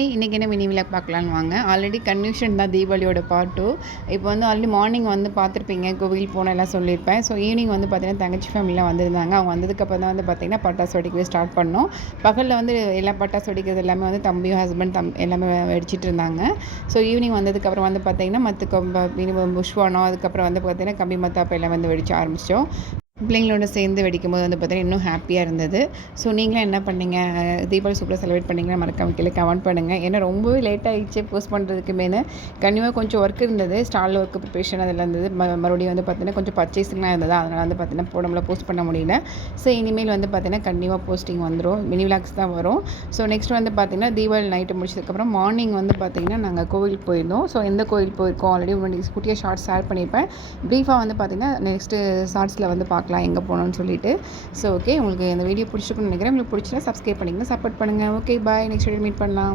Hi! இன்றைக்கி என்ன mini vlog பார்க்கலான்னு வாங்க. ஆல்ரெடி கன்ஃபியூஷன் தான் தீபாவளியோட பார்ட் 2. இப்போ வந்து ஆல்ரெடி மார்னிங் வந்து பார்த்துருப்பீங்க. கோவில் போனோம் எல்லாம் சொல்லியிருப்பேன். ஸோ ஈவினிங் வந்து பார்த்தீங்கன்னா, தங்கச்சி ஃபேமிலிலாம் வந்திருந்தாங்க. அவங்க வந்ததுக்கப்புறம் தான் வந்து பார்த்தீங்கன்னா, பட்டாசு வெடிக்கவே ஸ்டார்ட் பண்ணோம். பகலில் வந்து எல்லா பட்டாசு வெடிக்கிறது எல்லாமே வந்து தம்பியும், ஹஸ்பண்ட் எல்லாமே வெடிச்சிட்டு இருந்தாங்க. ஸோ ஈவினிங் வந்ததுக்கப்புறம் வந்து பார்த்தீங்கன்னா, புஷ்வானம், அதுக்கப்புறம் வந்து பார்த்தீங்கன்னா, கம்பி மத்தாப்பு எல்லாம் வந்து வெடிக்க ஆரம்பித்தோம். பிள்ளைங்களோட சேர்ந்து வெடிக்கும்போது வந்து பார்த்தீங்கன்னா இன்னும் ஹாப்பியாக இருந்தது. ஸோ நீங்களும் என்ன பண்ணீங்க? தீபாவளி சூப்பராக செலிப்ரேட் பண்ணிங்கன்னா மறக்காம கீழே கமெண்ட் பண்ணுங்கள். ஏன்னா ரொம்பவே லேட் ஆகிடுச்சு போஸ்ட் பண்ணுறதுக்குமேனு. கண்டிப்பாக கொஞ்சம் ஒர்க் இருந்தது. ஸ்டால் ஒர்க் ப்ரிப்ரேஷன் அதெல்லாம் இருந்தது. மறுபடியும் வந்து பார்த்தீங்கன்னா கொஞ்சம் பர்ச்சேசிங்லாம் இருந்தது. அதனால் வந்து பார்த்தீங்கன்னா போடாமல் போஸ்ட் பண்ண முடியல. ஸோ இனிமேல் வந்து பார்த்தீங்கன்னா கண்டிப்பாக போஸ்டிங் வந்துடும். மினி விலாக்ஸ் தான் வரும். ஸோ நெக்ஸ்ட் வந்து பார்த்தீங்கன்னா தீபாவளி நைட்டு முடிச்சதுக்கப்புறம் மார்னிங் வந்து பார்த்தீங்கன்னா நாங்கள் கோவிலுக்கு போயிருந்தோம். ஸோ எந்த கோவில் போயிருக்கோம் ஆல்ரெடி முன்னாடி குட்டியாக ஷார்ட்ஸ் ஷேர் பண்ணியிருப்பேன். ப்ரீஃபாக வந்து பார்த்தீங்கன்னா நெக்ஸ்ட்டு ஷார்ட்ஸில் வந்து பார்க்கலாம் எங்கே போகணும்னு சொல்லிட்டு. ஸோ ஓகே, உங்களுக்கு இந்த வீடியோ பிடிச்சிருக்குன்னு நினைக்கிறேன். உங்களுக்கு பிடிச்சினா சப்ஸ்கிரைப் பண்ணிக்கங்க, சப்போர்ட் பண்ணுங்கள். ஓகே, பாய். நெக்ஸ்ட் வீடியோ மீட் பண்ணலாம்.